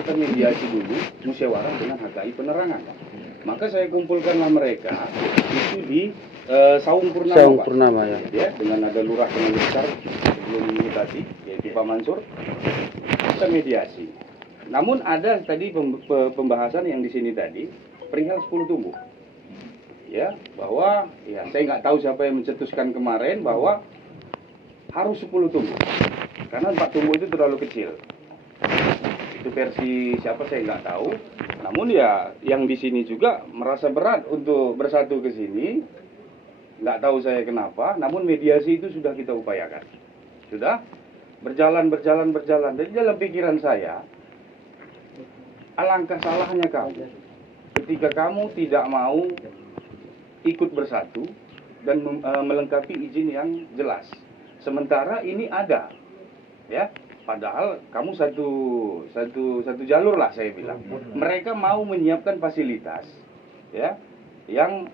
kita mediasi dulu, musyawarah dengan HKI Penerangan. Maka saya kumpulkanlah mereka, itu di Saung Purnama, Saung Pak. Purnama, ya. Ya, dengan ada lurah yang besar sebelum mutasi, yaitu Pak Mansur, kita mediasi. Namun ada tadi pembahasan yang di sini tadi perihal 10 tumbuh, ya, bahwa ya saya nggak tahu siapa yang mencetuskan kemarin bahwa harus 10 tumbuh karena 4 tumbuh itu terlalu kecil. Itu versi siapa saya nggak tahu. Namun ya yang di sini juga merasa berat untuk bersatu ke sini, nggak tahu saya kenapa. Namun mediasi itu sudah kita upayakan, sudah berjalan. Jadi dalam pikiran saya, alangkah salahnya kamu ketika kamu tidak mau ikut bersatu dan melengkapi izin yang jelas. Sementara ini ada, ya. Padahal kamu satu jalur lah saya bilang. Mereka mau menyiapkan fasilitas, ya, yang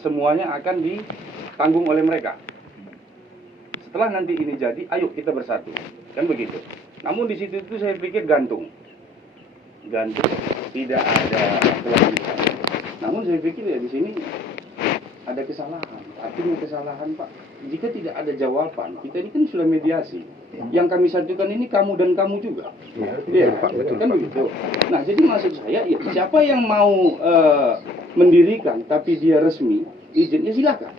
semuanya akan ditanggung oleh mereka. Setelah nanti ini jadi, ayo kita bersatu, kan begitu. Namun di situ itu saya pikir gantung, tidak ada kelanjutan. Namun saya pikir ya di sini ada kesalahan. Artinya kesalahan Pak, jika tidak ada jawaban, kita ini kan sudah mediasi. Yang kami satukan ini kamu dan kamu juga. Iya Pak, betul kan begitu. Nah jadi maksud saya, ya, siapa yang mau mendirikan tapi dia resmi izinnya silakan,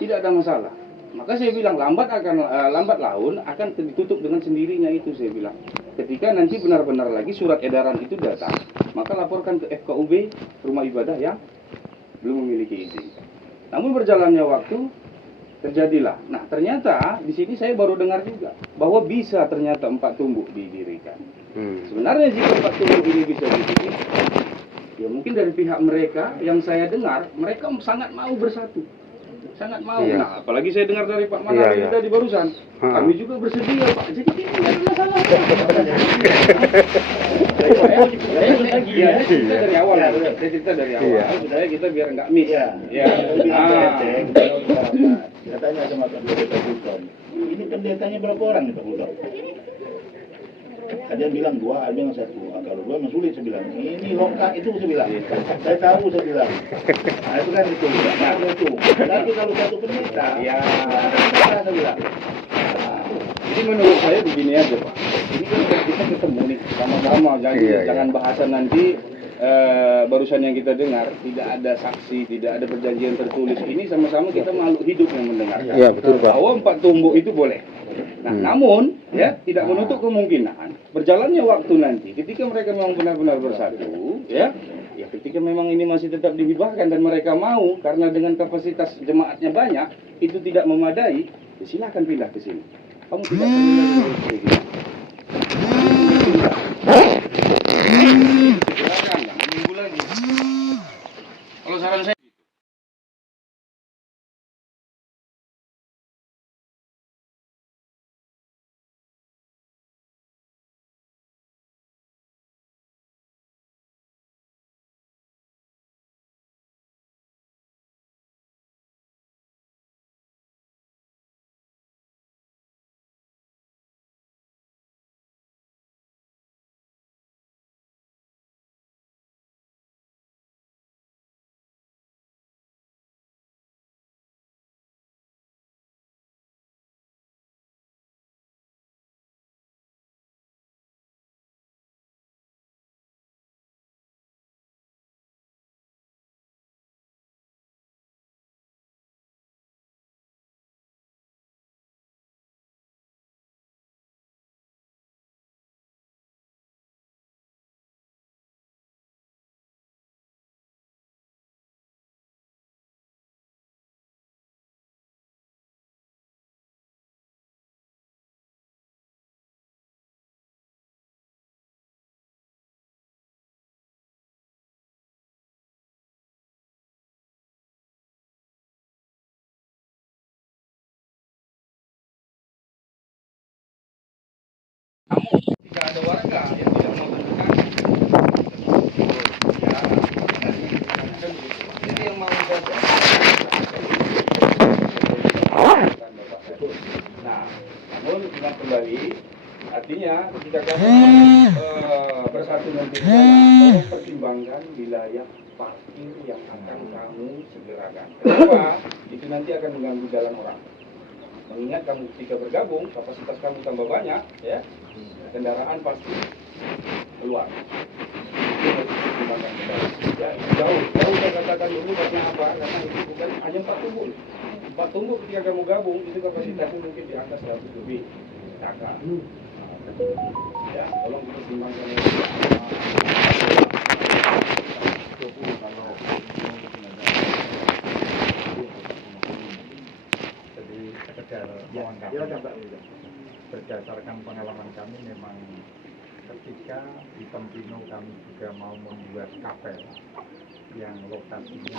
tidak ada masalah. Maka saya bilang lambat laun akan ditutup dengan sendirinya itu saya bilang. Ketika nanti benar-benar lagi surat edaran itu datang, maka laporkan ke FKUB rumah ibadah yang belum memiliki izin. Namun berjalannya waktu terjadilah. Nah ternyata di sini saya baru dengar juga bahwa bisa ternyata 4 tumbuk didirikan. Sebenarnya jika 4 tumbuk ini bisa didirikan, ya mungkin dari pihak mereka yang saya dengar mereka sangat mau bersatu. Sangat mau. Iya. Nah, apalagi saya dengar dari Pak Manalu tadi barusan. Kami juga bersedia, Pak. Jadi tidak ada masalah. Cerita dari awal, cerita dari awal, supaya kita biar nggak miss. Katanya sama pendeta Buton, ini pendetanya berapa orang nih Pak Buton? Ada yang bilang 2, ada yang 1. Kalau 2 memang sulit, saya bilang. Ini lokal itu saya bilang. Saya tahu, saya bilang. Nah itu kan itu, ada itu. Tapi kalau satu pendeta, ya saya bilang. Jadi menurut saya begini aja Pak. Ini kan kita ketemu nih sama-sama, jangan bahasan nanti barusan yang kita dengar tidak ada saksi, tidak ada perjanjian tertulis. Ini sama-sama kita makhluk hidup yang mendengarkan. Iya, betul, Pak. Bahwa 4 tumbuk itu boleh. Nah, namun ya tidak menutup kemungkinan berjalannya waktu nanti ketika mereka memang benar-benar bersatu, ya ketika memang ini masih tetap dihibahkan dan mereka mau karena dengan kapasitas jemaatnya banyak itu tidak memadai, ya silakan pindah ke sini. Kamu tidak perlu lagi kayak gitu. Silakan, jangan minggu lagi. Kalau saran saya tidak ada warga yang tidak mau mendengar. Jadi yang mau saja. Nah, namun ingat kembali, artinya ketika kamu bersatu nanti di sana, tolong pertimbangkan wilayah parkir yang akan kamu segerakan. Kenapa? Itu nanti akan mengganggu jalan orang. Mengingat kamu ketika bergabung, kapasitas kamu tambah banyak, ya, kendaraan pasti keluar. Ya, jauh saya katakan dulu karena apa? Karena itu bukan hanya 4 tumbuk. 4 tumbuk ketika kamu gabung, itu kapasitasnya mungkin di atas 100 lebih kakak. Ya, tolong dipertimbangkan ini. Berdasarkan pengalaman kami memang ketika di Tempino kami juga mau membuat kapel yang lokasinya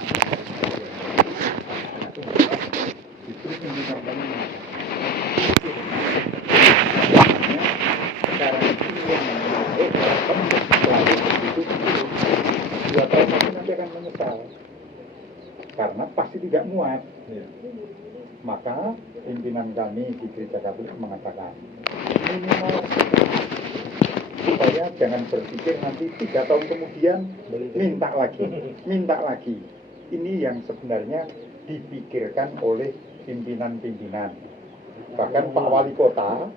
itu pimpinan kami sekarang itu yang menarik itu 2 tahun lagi nanti akan menyesal karena pasti tidak muat. Maka pimpinan kami di Gereja Katolik mengatakan minimal supaya jangan berpikir nanti 3 tahun kemudian minta lagi. Ini yang sebenarnya dipikirkan oleh pimpinan-pimpinan. Bahkan Pak Wali Kota,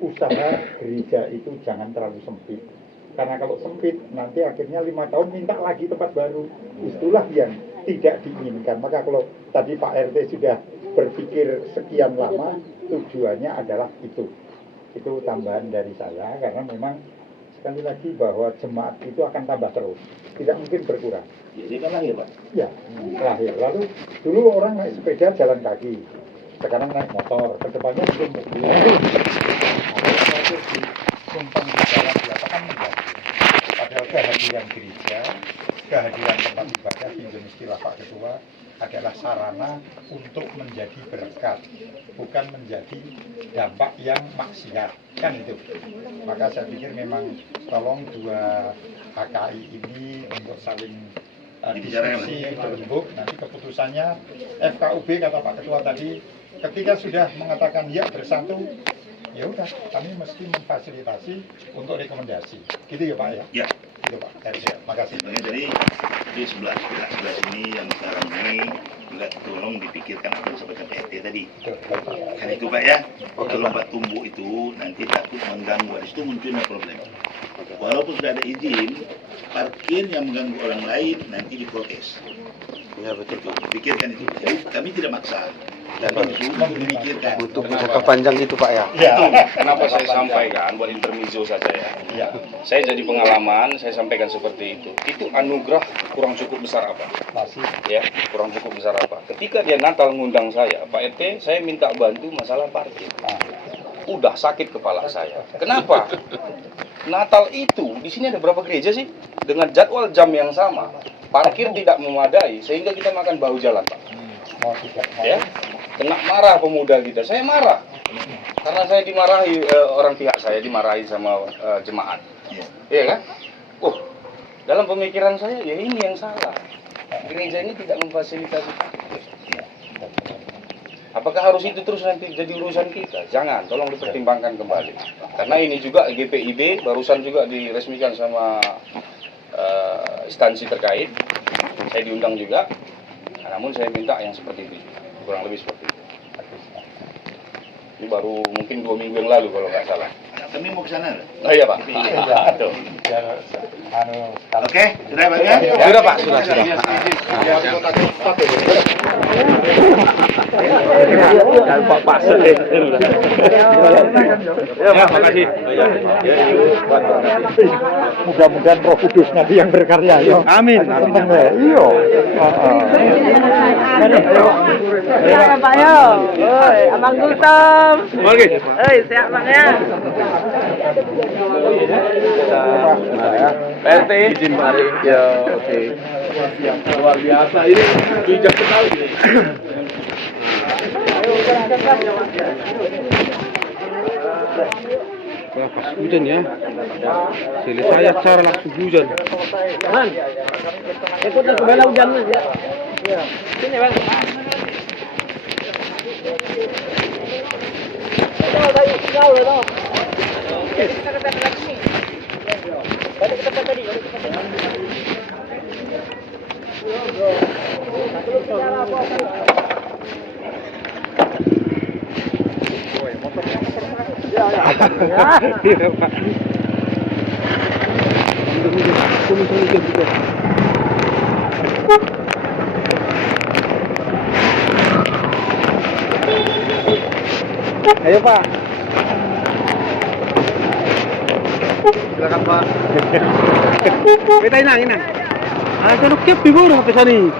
usaha gereja itu jangan terlalu sempit. Karena kalau sempit nanti akhirnya 5 tahun minta lagi tempat baru. Itulah yang tidak diinginkan. Maka kalau tadi Pak RT sudah berpikir sekian lama, tujuannya adalah itu tambahan dari saya, karena memang sekali lagi bahwa jemaat itu akan tambah terus, tidak mungkin berkurang. Jadi kan lahir Pak? Ya, lahir. Lalu dulu orang naik sepeda jalan kaki, sekarang naik motor, kedepannya itu mobil. Kalau disumpang di jalan dilakukan mengganggu. Padahal kehadiran gereja, kehadiran tempat ibadah, pinjam istilah Pak Ketua, adalah sarana untuk menjadi berkat, bukan menjadi dampak yang maksiat, kan itu. Maka saya pikir memang tolong dua HKI ini untuk saling diskusi berembuk. Nanti keputusannya FKUB kata Pak Ketua tadi, ketika sudah mengatakan ya bersatu, ya udah kami mesti memfasilitasi untuk rekomendasi. Gitu ya Pak ya? Ya. Gitu Pak. Makasih. Jadi di sebelah sini yang sekarang ini juga tolong dipikirkan apa yang disampaikan PRT tadi. Karena itu Pak ya, kalau Pak tumbuh itu nanti takut mengganggu, di situ munculnya problem. Walaupun sudah ada izin, parkir yang mengganggu orang lain nanti diprotes. Ya betul. Pikirkan itu. Jadi kami tidak maksa, tapi semua memikirkan. Untuk jangka panjang itu Pak ya. Itu. Kenapa saya sampaikan buat intermezzo saja ya. Saya jadi pengalaman, saya sampaikan seperti itu. Itu anugerah kurang cukup besar apa? Ya, kurang cukup besar apa? Ketika dia Natal ngundang saya, Pak RT, saya minta bantu masalah parkir. Udah sakit kepala saya. Kenapa? Natal itu di sini ada berapa gereja sih? Dengan jadwal jam yang sama, parkir tidak memadai sehingga kita makan bahu jalan, Pak. Ya, kena marah pemuda kita. Saya marah karena saya dimarahi orang pihak saya dimarahi sama jemaat. Iya kan? Dalam pemikiran saya ya ini yang salah. Gereja ini tidak memfasilitasi parkir. Apakah harus itu terus nanti jadi urusan kita? Jangan, tolong dipertimbangkan kembali. Karena ini juga GPIB barusan juga diresmikan sama instansi terkait. Saya diundang juga. Namun saya minta yang seperti itu, kurang lebih seperti itu. Ini baru mungkin 2 minggu yang lalu kalau nggak salah. Kami mau ke sana. Oh iya Pak. Oke, sudah Pak ya? Sudah Pak, sudah. Pak sedih. Ya, makasih. Mudah-mudahan Roh Kudus nanti yang berkarya ya. Amin. Iya. Siap Pak yo. Oi, Abang Gultom. Oke. Oi, siap Bang ya. RT izin mari. Ya, oke. Luar biasa ini, bijak sekali. Wah, pas hujan ya. Selesai acara langsung hujan. Man. Ikut ke bala hujan ya. Iya. Sini Bang. Ayo Pak. Silakan Pak. Kita inang. Ah, jangan kep di bawah sampai sini.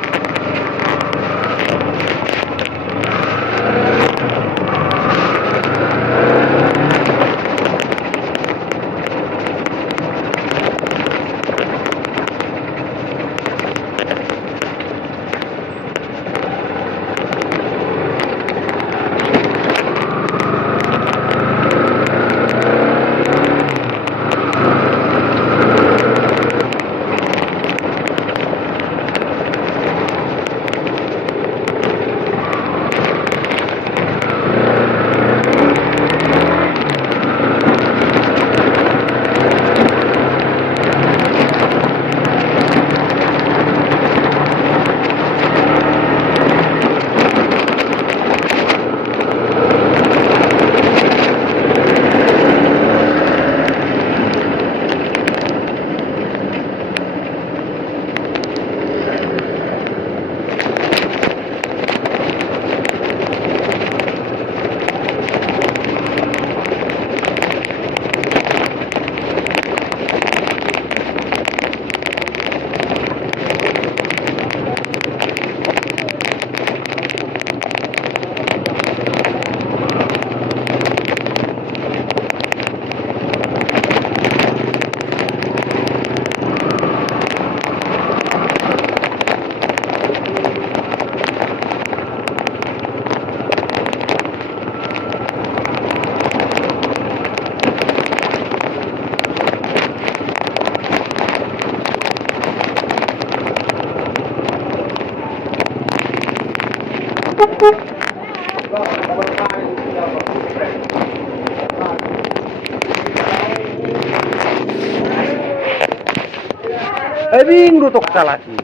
Bingung tok salah sih.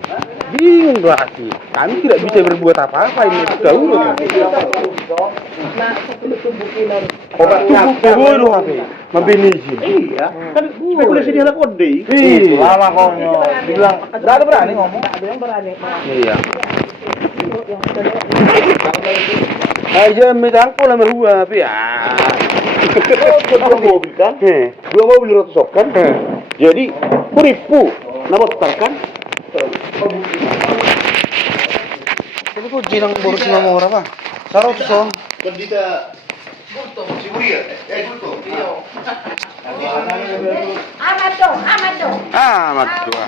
Bingung lah sih. Kami tidak bisa berbuat apa-apa ini kau. Nah, sebelum tubuh kinar. Tubuh lu HP. Mabini sih. Iya, kan spekulasi dia lah kode. Lama konyol. Dibilang, nggak ada berani ngomong. Ada yang berani. Iya. Yang kedua, Aja metangko lah merua tapi ya. Dua mobil kan? Dua mobil ratusan kan? Jadi puripu, nama kan? Ini kok jinang boros sama orang apa? Sarot so. Pendeta si Buria, Gulto. Amat dong. Amat doa.